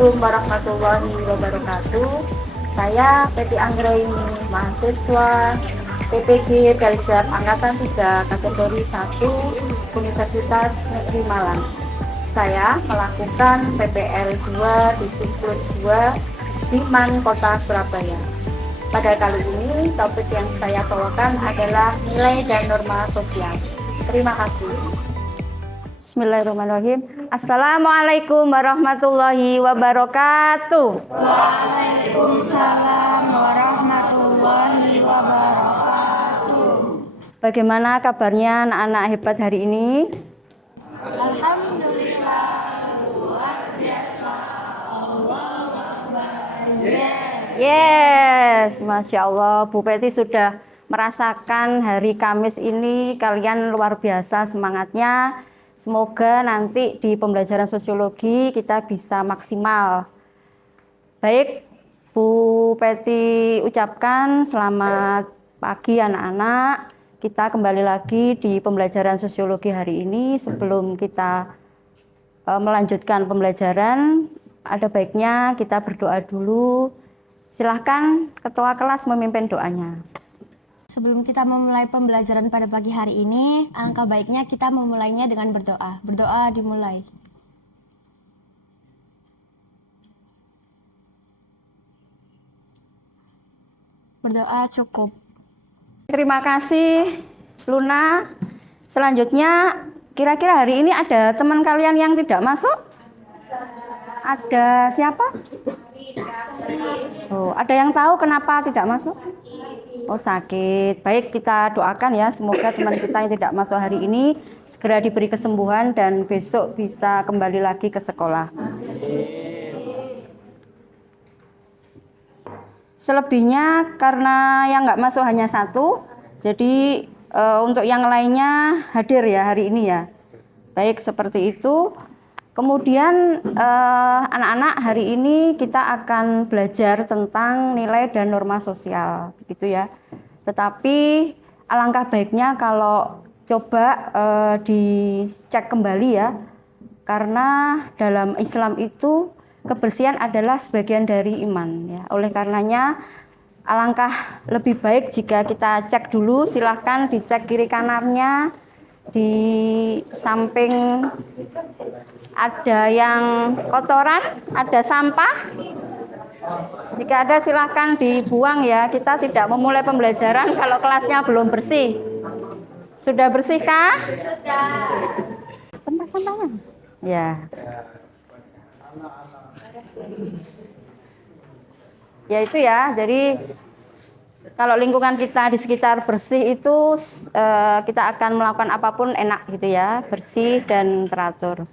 Assalamualaikum warahmatullahi wabarakatuh. Saya Peti Anggraini, mahasiswa PPG Daljab Angkatan 3 kategori 1 Universitas Negeri Malang. Saya melakukan PPL 2 di siklus 2 di MAN Kota Surabaya. Pada kali ini topik yang saya bawakan adalah nilai dan norma sosial. Terima kasih. Bismillahirrahmanirrahim. Assalamualaikum warahmatullahi wabarakatuh. Waalaikumsalam warahmatullahi wabarakatuh. Bagaimana kabarnya anak-anak hebat hari ini? Alhamdulillah, luar biasa. Allahu Akbar. Yes, Masya Allah. Bu Peti sudah merasakan hari Kamis ini kalian luar biasa semangatnya. Semoga nanti di pembelajaran sosiologi kita bisa maksimal. Baik, Bu Peti ucapkan selamat pagi anak-anak. Kita kembali lagi di pembelajaran sosiologi hari ini. Sebelum kita melanjutkan pembelajaran, ada baiknya kita berdoa dulu. Silahkan ketua kelas memimpin doanya. Sebelum kita memulai pembelajaran pada pagi hari ini, alangkah baiknya kita memulainya dengan berdoa. Berdoa dimulai. Berdoa cukup. Terima kasih Luna. Selanjutnya, kira-kira hari ini ada teman kalian yang tidak masuk? Ada siapa? Oh, ada yang tahu kenapa tidak masuk? Oh, sakit. Baik, kita doakan ya, semoga teman kita yang tidak masuk hari ini segera diberi kesembuhan dan besok bisa kembali lagi ke sekolah. Selebihnya karena yang nggak masuk hanya satu, jadi untuk yang lainnya hadir ya hari ini ya. Baik, seperti itu. Kemudian anak-anak hari ini kita akan belajar tentang nilai dan norma sosial, begitu ya. Tetapi alangkah baiknya kalau coba dicek kembali ya, karena dalam Islam itu kebersihan adalah sebagian dari iman ya. Oleh karenanya alangkah lebih baik jika kita cek dulu, silahkan dicek kiri kanannya, di samping ada yang kotoran, ada sampah. Jika ada silahkan dibuang ya. Kita tidak memulai pembelajaran kalau kelasnya belum bersih. Sudah bersihkah? Sudah. Tempat sampahnya? Ya. Ya itu ya. Jadi kalau lingkungan kita di sekitar bersih itu kita akan melakukan apapun enak gitu ya, bersih dan teratur.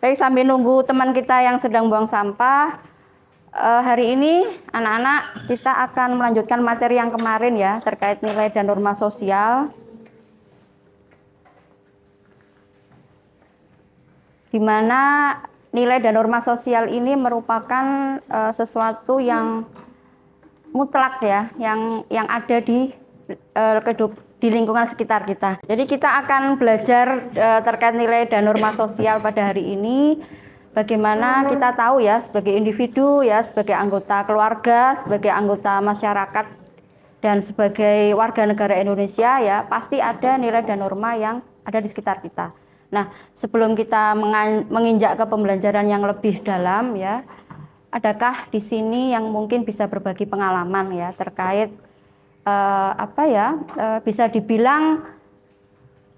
Baik, sambil nunggu teman kita yang sedang buang sampah, hari ini anak-anak kita akan melanjutkan materi yang kemarin ya, terkait nilai dan norma sosial. Di mana nilai dan norma sosial ini merupakan sesuatu yang mutlak ya, yang ada di lingkungan sekitar kita. Jadi kita akan belajar terkait nilai dan norma sosial pada hari ini. Bagaimana kita tahu ya, sebagai individu ya, sebagai anggota keluarga, sebagai anggota masyarakat dan sebagai warga negara Indonesia ya, pasti ada nilai dan norma yang ada di sekitar kita. Nah, sebelum kita menginjak ke pembelajaran yang lebih dalam ya, adakah di sini yang mungkin bisa berbagi pengalaman ya terkait bisa dibilang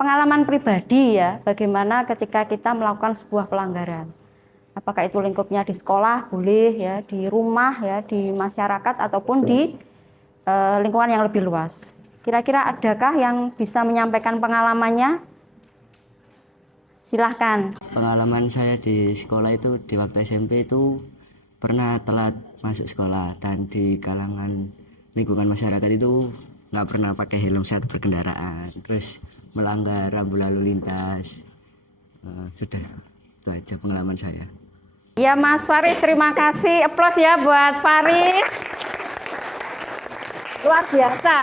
pengalaman pribadi ya, bagaimana ketika kita melakukan sebuah pelanggaran. Apakah itu lingkupnya di sekolah, boleh ya, di rumah ya, di masyarakat ataupun di lingkungan yang lebih luas. Kira-kira adakah yang bisa menyampaikan pengalamannya? Silahkan. Pengalaman saya di sekolah itu di waktu SMP itu pernah telat masuk sekolah, dan di kalangan lingkungan masyarakat itu nggak pernah pakai helm saat berkendaraan, terus melanggar rambu lalu lintas. Sudah, itu aja pengalaman saya. Ya Mas Faris, terima kasih. Aplaus ya buat Faris. luar biasa.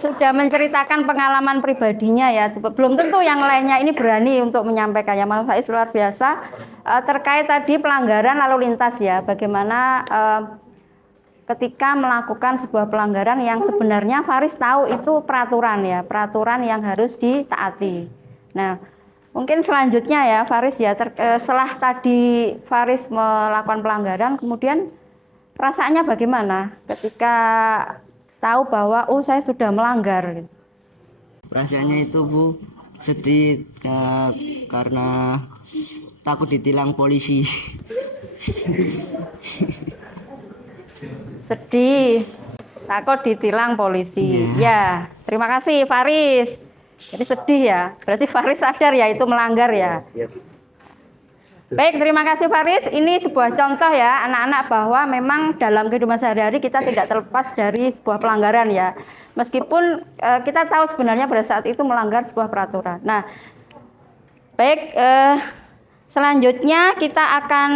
Sudah menceritakan pengalaman pribadinya ya. Belum tentu yang lainnya ini berani untuk menyampaikannya. Mas Faiz luar biasa. Terkait tadi pelanggaran lalu lintas ya. Bagaimana ketika melakukan sebuah pelanggaran yang sebenarnya Faris tahu itu peraturan ya. Peraturan yang harus ditaati. Nah, mungkin selanjutnya ya Faris ya. Setelah tadi Faris melakukan pelanggaran, kemudian perasaannya bagaimana ketika tahu bahwa saya sudah melanggar? Perasaannya itu Bu sedih karena takut ditilang polisi. Sedih, takut ditilang polisi. Ya, terima kasih Faris. Jadi sedih ya, berarti Faris sadar ya itu melanggar ya. Baik, terima kasih Faris. Ini sebuah contoh ya anak-anak bahwa memang dalam kehidupan sehari-hari kita tidak terlepas dari sebuah pelanggaran ya. Meskipun kita tahu sebenarnya pada saat itu melanggar sebuah peraturan. Nah, baik, selanjutnya kita akan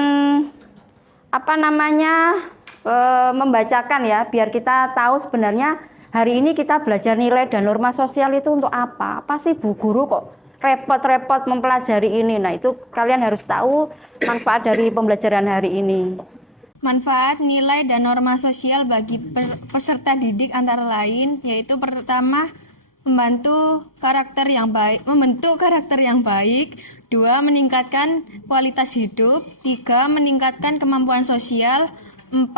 membacakan ya, biar kita tahu sebenarnya hari ini kita belajar nilai dan norma sosial itu untuk apa? Apa sih Bu Guru kok repot-repot mempelajari ini? Nah, itu kalian harus tahu manfaat dari pembelajaran hari ini. Manfaat nilai dan norma sosial bagi peserta didik antara lain yaitu pertama membentuk karakter yang baik, 2 meningkatkan kualitas hidup, 3 meningkatkan kemampuan sosial, 4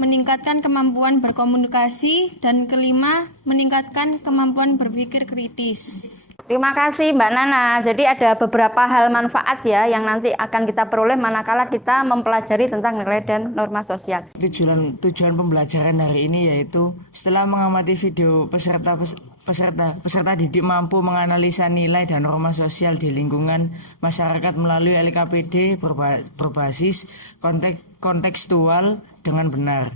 meningkatkan kemampuan berkomunikasi, dan 5 meningkatkan kemampuan berpikir kritis. Terima kasih Mbak Nana. Jadi ada beberapa hal manfaat ya yang nanti akan kita peroleh manakala kita mempelajari tentang nilai dan norma sosial. Tujuan pembelajaran hari ini yaitu setelah mengamati video peserta didik mampu menganalisa nilai dan norma sosial di lingkungan masyarakat melalui LKPD berbasis kontekstual dengan benar.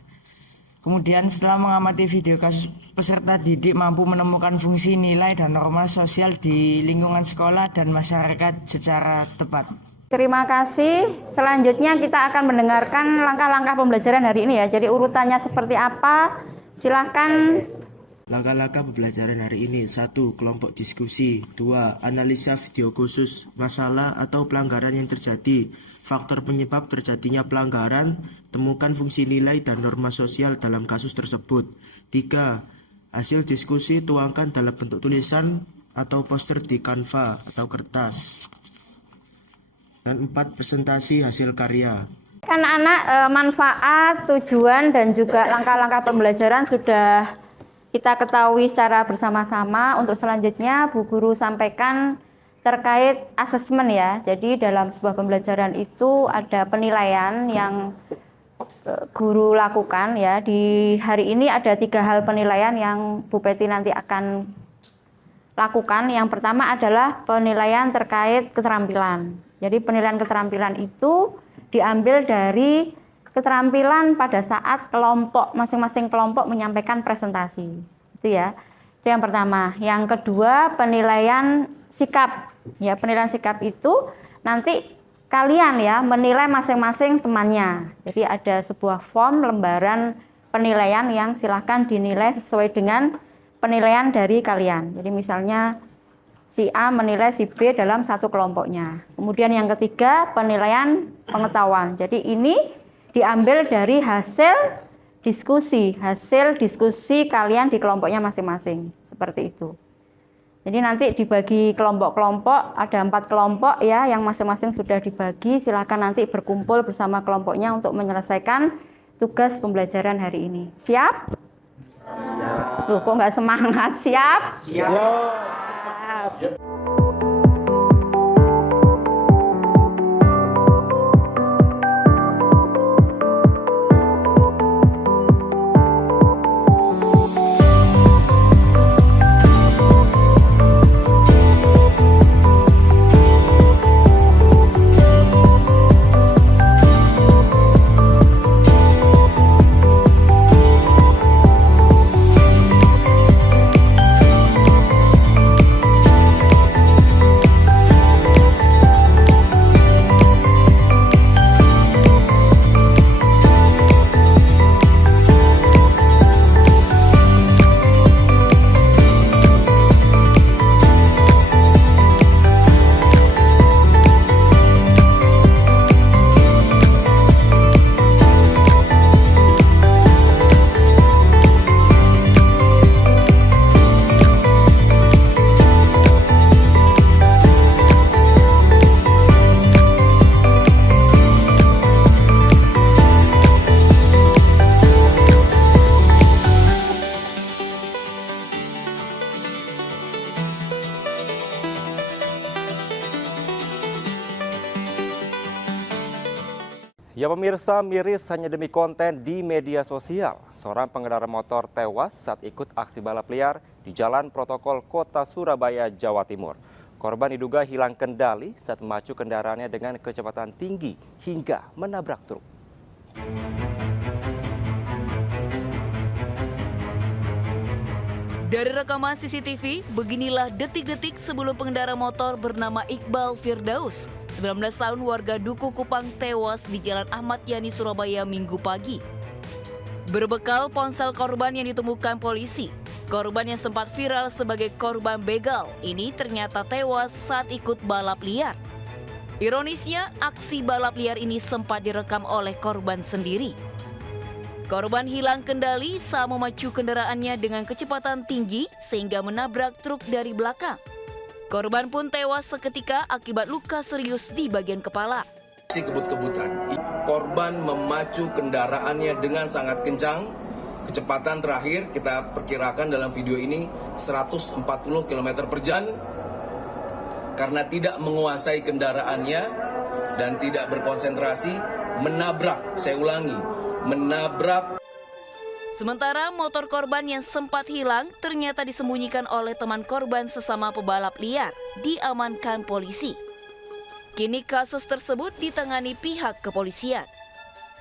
Kemudian setelah mengamati video kasus peserta didik mampu menemukan fungsi nilai dan norma sosial di lingkungan sekolah dan masyarakat secara tepat. Terima kasih. Selanjutnya kita akan mendengarkan langkah-langkah pembelajaran hari ini ya. Jadi urutannya seperti apa? Silahkan. Langkah-langkah pembelajaran hari ini: 1. Kelompok diskusi. 2. Analisa video khusus masalah atau pelanggaran yang terjadi. Faktor penyebab terjadinya pelanggaran. Temukan fungsi nilai dan norma sosial dalam kasus tersebut. 3. Hasil diskusi tuangkan dalam bentuk tulisan atau poster di Canva atau kertas. Dan 4. Presentasi hasil karya. Anak-anak, manfaat, tujuan, dan juga langkah-langkah pembelajaran sudah kita ketahui secara bersama-sama. Untuk selanjutnya Bu Guru sampaikan terkait asesmen ya. Jadi dalam sebuah pembelajaran itu ada penilaian yang guru lakukan ya. Di hari ini ada 3 hal penilaian yang Bu Peti nanti akan lakukan. Yang pertama adalah penilaian terkait keterampilan. Jadi penilaian keterampilan itu diambil dari keterampilan pada saat masing-masing kelompok menyampaikan presentasi. Itu ya. Itu yang pertama. Yang kedua, penilaian sikap. Ya, penilaian sikap itu nanti kalian ya menilai masing-masing temannya. Jadi ada sebuah form lembaran penilaian yang silahkan dinilai sesuai dengan penilaian dari kalian. Jadi misalnya si A menilai si B dalam satu kelompoknya. Kemudian yang ketiga, penilaian pengetahuan. Jadi ini diambil dari hasil diskusi kalian di kelompoknya masing-masing, seperti itu. Jadi nanti dibagi kelompok-kelompok, ada 4 kelompok ya yang masing-masing sudah dibagi. Silakan nanti berkumpul bersama kelompoknya untuk menyelesaikan tugas pembelajaran hari ini. Siap? Loh, kok nggak semangat? Siap? Siap. Ya pemirsa, miris hanya demi konten di media sosial. Seorang pengendara motor tewas saat ikut aksi balap liar di Jalan Protokol Kota Surabaya, Jawa Timur. Korban diduga hilang kendali saat memacu kendaraannya dengan kecepatan tinggi hingga menabrak truk. Dari rekaman CCTV, beginilah detik-detik sebelum pengendara motor bernama Iqbal Firdaus, 19 tahun warga Duku Kupang tewas di Jalan Ahmad Yani, Surabaya Minggu pagi. Berbekal ponsel korban yang ditemukan polisi, korban yang sempat viral sebagai korban begal ini ternyata tewas saat ikut balap liar. Ironisnya, aksi balap liar ini sempat direkam oleh korban sendiri. Korban hilang kendali saat memacu kendaraannya dengan kecepatan tinggi sehingga menabrak truk dari belakang. Korban pun tewas seketika akibat luka serius di bagian kepala. Kebut-kebutan, korban memacu kendaraannya dengan sangat kencang. Kecepatan terakhir kita perkirakan dalam video ini 140 km per jam. Karena tidak menguasai kendaraannya dan tidak berkonsentrasi, menabrak, saya ulangi, menabrak. Sementara motor korban yang sempat hilang ternyata disembunyikan oleh teman korban sesama pebalap liar, diamankan polisi. Kini kasus tersebut ditangani pihak kepolisian.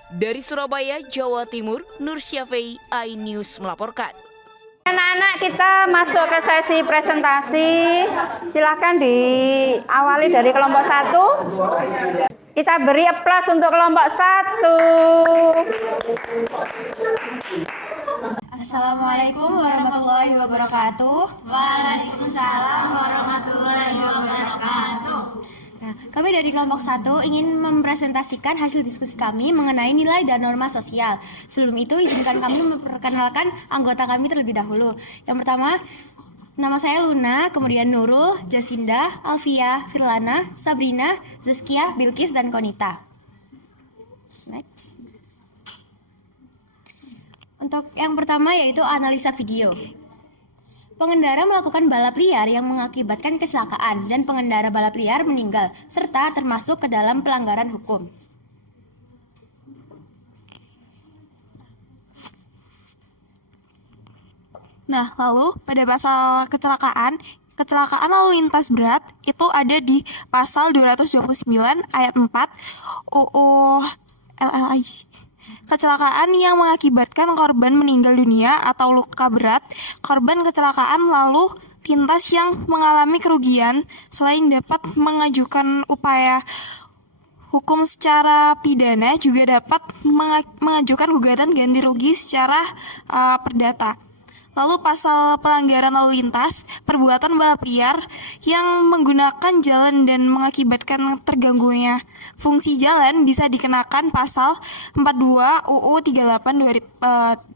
Dari Surabaya, Jawa Timur, Nur Syafei, iNews melaporkan. Anak-anak, kita masuk ke sesi presentasi. Silakan diawali dari kelompok 1. Kita beri aplaus untuk kelompok 1. Assalamualaikum warahmatullahi wabarakatuh. Waalaikumsalam warahmatullahi wabarakatuh. Nah, kami dari kelompok 1 ingin mempresentasikan hasil diskusi kami mengenai nilai dan norma sosial. Sebelum itu, izinkan kami memperkenalkan anggota kami terlebih dahulu. Yang pertama, nama saya Luna, kemudian Nurul, Jasinda, Alfia, Firlana, Sabrina, Zaskia, Bilkis, dan Konita. Next. Untuk yang pertama yaitu analisa video. Pengendara melakukan balap liar yang mengakibatkan kecelakaan dan pengendara balap liar meninggal, serta termasuk ke dalam pelanggaran hukum. Nah, lalu pada pasal kecelakaan lalu lintas berat itu ada di pasal 229 ayat 4 UU LLIJ. Kecelakaan yang mengakibatkan korban meninggal dunia atau luka berat, korban kecelakaan lalu lintas yang mengalami kerugian selain dapat mengajukan upaya hukum secara pidana juga dapat mengajukan gugatan ganti rugi secara perdata. Lalu pasal pelanggaran lalu lintas, perbuatan balap liar yang menggunakan jalan dan mengakibatkan terganggunya fungsi jalan bisa dikenakan pasal 42 UU 38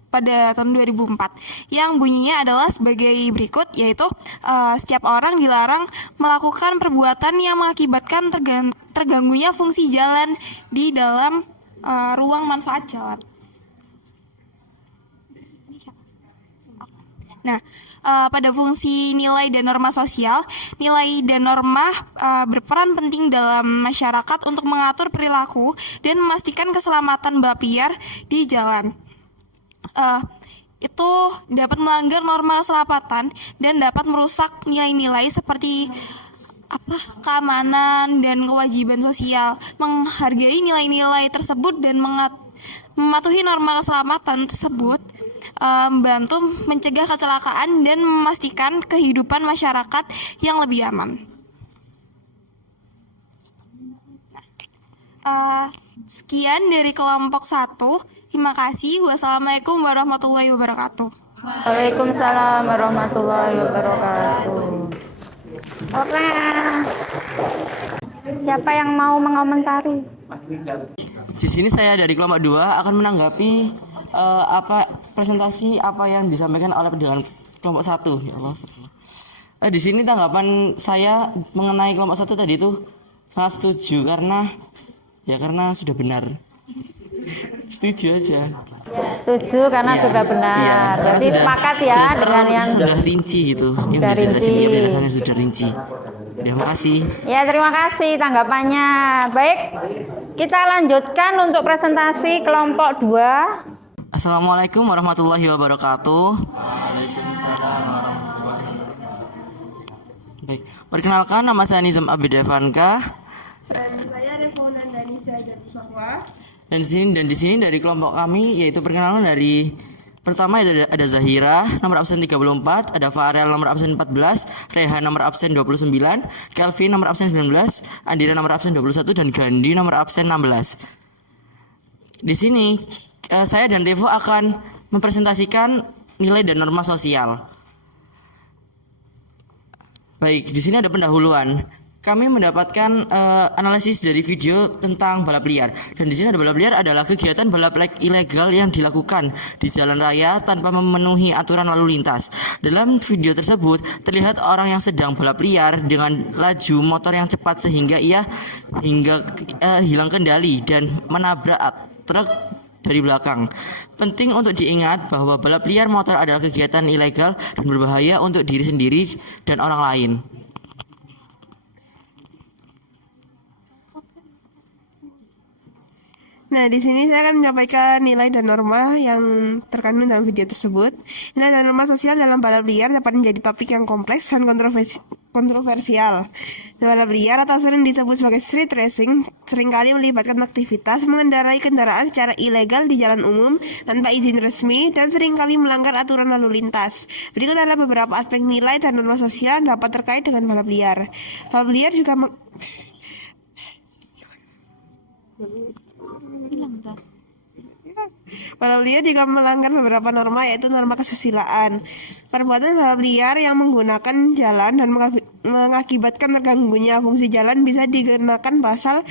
pada tahun 2004 yang bunyinya adalah sebagai berikut, yaitu setiap orang dilarang melakukan perbuatan yang mengakibatkan terganggunya fungsi jalan di dalam ruang manfaat jalan. Nah, pada fungsi nilai dan norma sosial, nilai dan norma berperan penting dalam masyarakat untuk mengatur perilaku dan memastikan keselamatan balap liar di jalan. Itu dapat melanggar norma keselamatan dan dapat merusak nilai-nilai seperti keamanan dan kewajiban sosial. Menghargai nilai-nilai tersebut dan mematuhi norma keselamatan tersebut membantu mencegah kecelakaan dan memastikan kehidupan masyarakat yang lebih aman. Sekian dari kelompok 1. Terima kasih. Wassalamualaikum warahmatullahi wabarakatuh. Waalaikumsalam warahmatullahi wabarakatuh. Oke. Siapa yang mau mengomentari? Di sini saya dari kelompok 2 akan menanggapi presentasi apa yang disampaikan oleh dengan kelompok 1. Ya Allah. Di sini tanggapan saya mengenai kelompok 1 tadi itu sangat setuju karena sudah benar. Setuju aja. Setuju karena sudah benar. Iya, Berarti sepakat ya dengan yang sudah rinci gitu. Sudah Yang rinci. penjelasannya sudah rinci. Terima kasih. Ya, terima kasih tanggapannya. Baik. kita lanjutkan untuk presentasi kelompok 2. Assalamualaikum warahmatullahi wabarakatuh. Baik, perkenalkan nama saya Nizam Abid Evanka. Dan saya Revona Danisha Jatusawa. Dan di sini dari kelompok kami yaitu perkenalan dari pertama ada Zahira nomor absen 34, ada Farel nomor absen 14, Rehan nomor absen 29, Kelvin nomor absen 19, Andira nomor absen 21 dan Gandhi nomor absen 16. Di sini saya dan Devo akan mempresentasikan nilai dan norma sosial. Baik, di sini ada pendahuluan. Kami mendapatkan analisis dari video tentang balap liar. Dan di sini ada balap liar adalah kegiatan balap ilegal yang dilakukan di jalan raya tanpa memenuhi aturan lalu lintas. Dalam video tersebut terlihat orang yang sedang balap liar dengan laju motor yang cepat sehingga ia hilang kendali dan menabrak truk dari belakang. Penting untuk diingat bahwa balap liar motor adalah kegiatan ilegal dan berbahaya untuk diri sendiri dan orang lain. Nah, di sini saya akan menyampaikan nilai dan norma yang terkandung dalam video tersebut. Nilai dan norma sosial dalam balap liar dapat menjadi topik yang kompleks dan kontroversial. Balap liar atau sering disebut sebagai street racing seringkali melibatkan aktivitas mengendarai kendaraan secara ilegal di jalan umum tanpa izin resmi dan seringkali melanggar aturan lalu lintas. Berikut adalah beberapa aspek nilai dan norma sosial yang dapat terkait dengan balap liar. Balap liar juga balap liar juga melanggar beberapa norma, yaitu norma kesusilaan. Perbuatan balap liar yang menggunakan jalan dan mengakibatkan terganggunya fungsi jalan bisa dikenakan pasal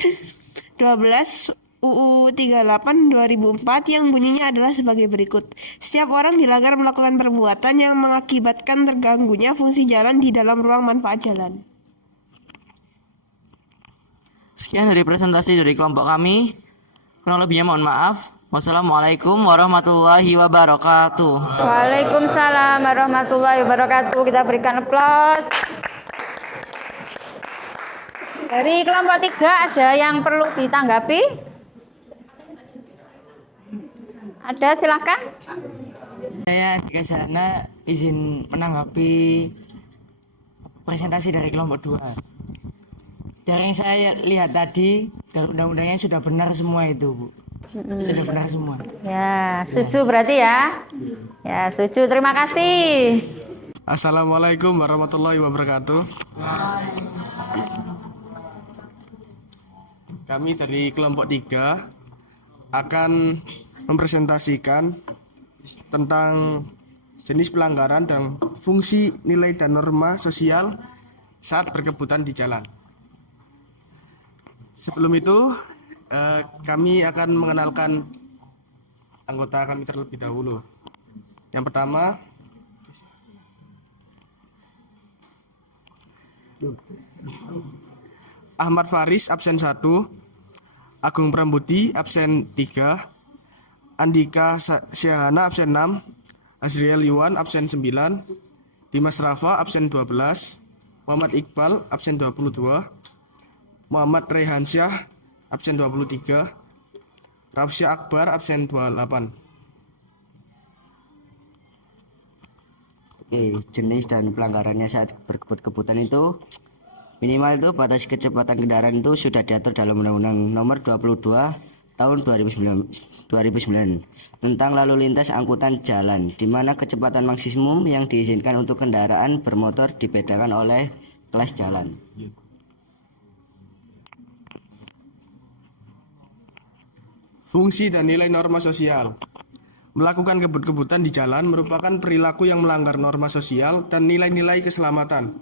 12 UU 38 2004 yang bunyinya adalah sebagai berikut. Setiap orang dilanggar melakukan perbuatan yang mengakibatkan terganggunya fungsi jalan di dalam ruang manfaat jalan. Sekian dari presentasi dari kelompok kami. Kurang lebihnya mohon maaf. Wassalamualaikum warahmatullahi wabarakatuh. Waalaikumsalam warahmatullahi wabarakatuh. Kita berikan aplaus. Dari kelompok 3 ada yang perlu ditanggapi? Ada, silakan. Saya di sana izin menanggapi presentasi dari kelompok 2. Dari yang saya lihat tadi, dari undang-undangnya sudah benar semua itu, Bu. Sudah benar semua. Ya, setuju berarti ya? Ya, setuju. Terima kasih. Assalamualaikum warahmatullahi wabarakatuh. Kami dari kelompok 3 akan mempresentasikan tentang jenis pelanggaran dan fungsi nilai dan norma sosial saat berkebutan di jalan. Sebelum itu, kami akan mengenalkan anggota kami terlebih dahulu. Yang pertama, Ahmad Faris absen 1, Agung Prambuti absen 3, Andika Syahana absen 6, Azriel Iwan absen 9, Dimas Rafa absen 12, Muhammad Iqbal absen 22, Muhammad Rehansyah absen 23, Rafsya Akbar absen 28. Oke, jenis dan pelanggarannya saat berkebut-kebutan itu minimal itu batas kecepatan kendaraan itu sudah diatur dalam Undang-Undang Nomor 22 Tahun 2009 tentang lalu lintas angkutan jalan, di mana kecepatan maksimum yang diizinkan untuk kendaraan bermotor dibedakan oleh kelas jalan. Fungsi dan nilai norma sosial. Melakukan kebut-kebutan di jalan merupakan perilaku yang melanggar norma sosial dan nilai-nilai keselamatan.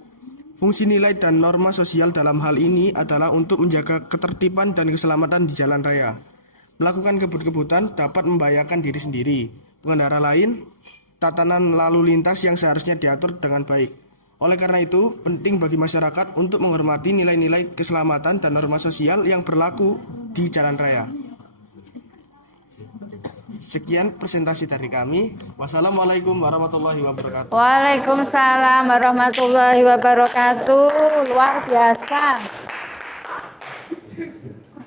Fungsi nilai dan norma sosial dalam hal ini adalah untuk menjaga ketertiban dan keselamatan di jalan raya. Melakukan kebut-kebutan dapat membahayakan diri sendiri, pengendara lain, tatanan lalu lintas yang seharusnya diatur dengan baik. Oleh karena itu, penting bagi masyarakat untuk menghormati nilai-nilai keselamatan dan norma sosial yang berlaku di jalan raya. Sekian presentasi dari kami. Wassalamualaikum warahmatullahi wabarakatuh. Waalaikumsalam warahmatullahi wabarakatuh. Luar biasa.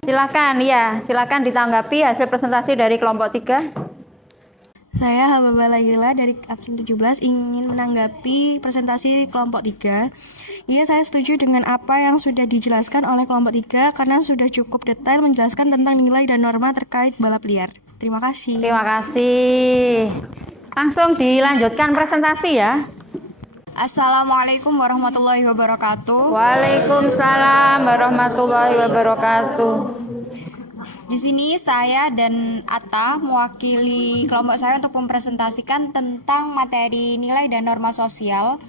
Silakan ditanggapi hasil presentasi dari kelompok 3. Saya Hababa Laila dari absen 17 ingin menanggapi presentasi kelompok 3. Iya, saya setuju dengan apa yang sudah dijelaskan oleh kelompok 3 karena sudah cukup detail menjelaskan tentang nilai dan norma terkait balap liar. Terima kasih. Terima kasih. Langsung dilanjutkan presentasi ya. Assalamualaikum warahmatullahi wabarakatuh. Waalaikumsalam warahmatullahi wabarakatuh. Di sini saya dan Atta mewakili kelompok saya untuk mempresentasikan tentang materi nilai dan norma sosial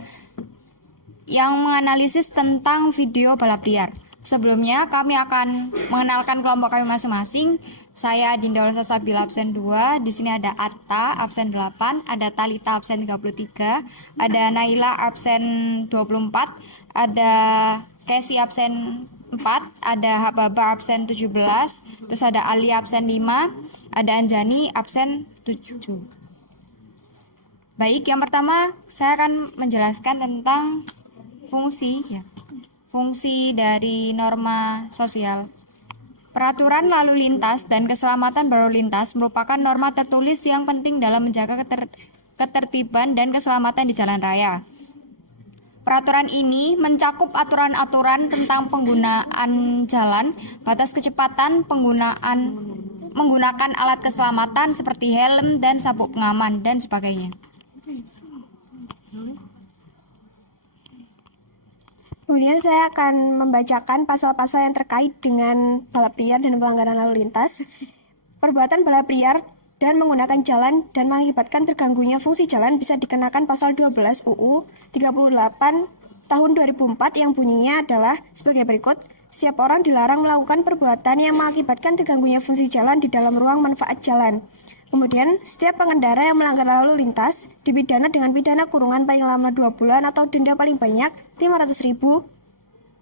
yang menganalisis tentang video balap liar. Sebelumnya kami akan mengenalkan kelompok kami masing-masing. Saya Dinda Olesa Sabila absen 2, di sini ada Atta absen 8, ada Talita absen 33, ada Naila absen 24, ada Kesi absen 4, ada Hababa absen 17, terus ada Ali absen 5, ada Anjani absen 7. Baik, yang pertama saya akan menjelaskan tentang fungsi dari norma sosial. Peraturan lalu lintas dan keselamatan berlalu lintas merupakan norma tertulis yang penting dalam menjaga ketertiban dan keselamatan di jalan raya. Peraturan ini mencakup aturan-aturan tentang penggunaan jalan, batas kecepatan, menggunakan alat keselamatan seperti helm dan sabuk pengaman, dan sebagainya. Kemudian saya akan membacakan pasal-pasal yang terkait dengan balap liar dan pelanggaran lalu lintas. Perbuatan balap liar dan menggunakan jalan dan mengakibatkan terganggunya fungsi jalan bisa dikenakan pasal 12 UU 38 tahun 2004 yang bunyinya adalah sebagai berikut. Setiap orang dilarang melakukan perbuatan yang mengakibatkan terganggunya fungsi jalan di dalam ruang manfaat jalan. Kemudian, setiap pengendara yang melanggar lalu lintas dipidana dengan pidana kurungan paling lama 2 bulan atau denda paling banyak 500.000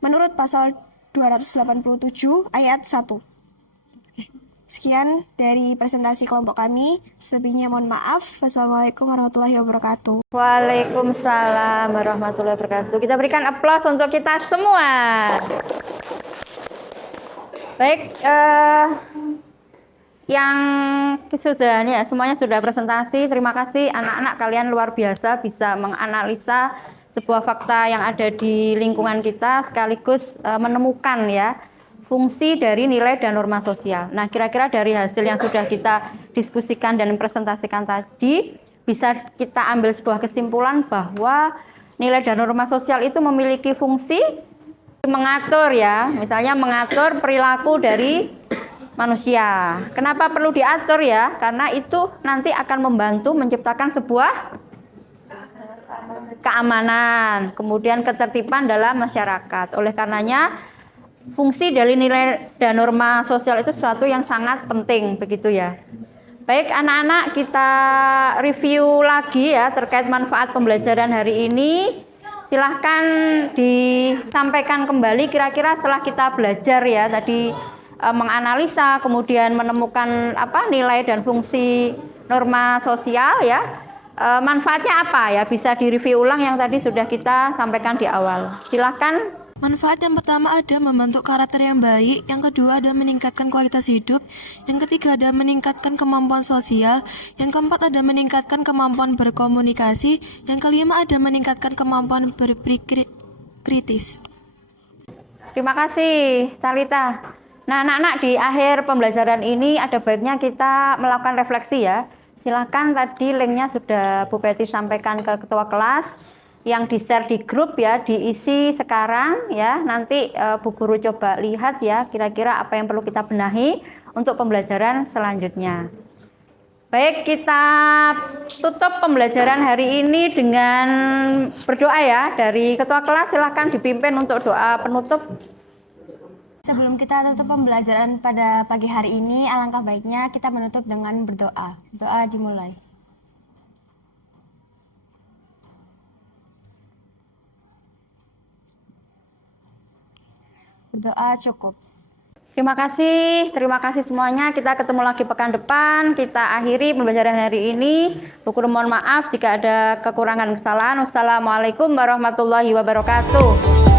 menurut pasal 287 ayat 1. Sekian dari presentasi kelompok kami. Selebihnya mohon maaf. Wassalamualaikum warahmatullahi wabarakatuh. Waalaikumsalam warahmatullahi wabarakatuh. Kita berikan aplaus untuk kita semua. Baik, yang sudah nih ya, semuanya sudah presentasi. Terima kasih anak-anak, kalian luar biasa bisa menganalisa sebuah fakta yang ada di lingkungan kita sekaligus menemukan ya fungsi dari nilai dan norma sosial. Nah, kira-kira dari hasil yang sudah kita diskusikan dan presentasikan tadi, bisa kita ambil sebuah kesimpulan bahwa nilai dan norma sosial itu memiliki fungsi mengatur ya, misalnya mengatur perilaku dari manusia. Kenapa perlu diatur ya? Karena itu nanti akan membantu menciptakan sebuah keamanan, kemudian ketertiban dalam masyarakat. Oleh karenanya, fungsi dari nilai dan norma sosial itu sesuatu yang sangat penting, begitu ya. Baik anak-anak, kita review lagi ya terkait manfaat pembelajaran hari ini. Silahkan disampaikan kembali kira-kira setelah kita belajar ya tadi menganalisa, kemudian menemukan nilai dan fungsi norma sosial ya. Manfaatnya apa ya? Bisa direview ulang yang tadi sudah kita sampaikan di awal. Silahkan. Manfaat yang pertama ada membentuk karakter yang baik, yang kedua ada meningkatkan kualitas hidup, yang ketiga ada meningkatkan kemampuan sosial, yang keempat ada meningkatkan kemampuan berkomunikasi, yang kelima ada meningkatkan kemampuan berpikir kritis. Terima kasih, Talita. Nah, anak-anak, di akhir pembelajaran ini ada baiknya kita melakukan refleksi ya. Silakan, tadi linknya sudah Bu Betty sampaikan ke ketua kelas. Yang di-share di grup ya, diisi sekarang ya. Nanti Bu Guru coba lihat ya, kira-kira apa yang perlu kita benahi untuk pembelajaran selanjutnya. Baik, kita tutup pembelajaran hari ini dengan berdoa ya. Dari ketua kelas silakan dipimpin untuk doa penutup. Sebelum kita tutup pembelajaran pada pagi hari ini, alangkah baiknya kita menutup dengan berdoa. Doa dimulai. Berdoa cukup. Terima kasih semuanya. Kita ketemu lagi pekan depan. Kita akhiri pembelajaran hari ini. Bu Guru mohon maaf jika ada kekurangan kesalahan. Wassalamualaikum warahmatullahi wabarakatuh.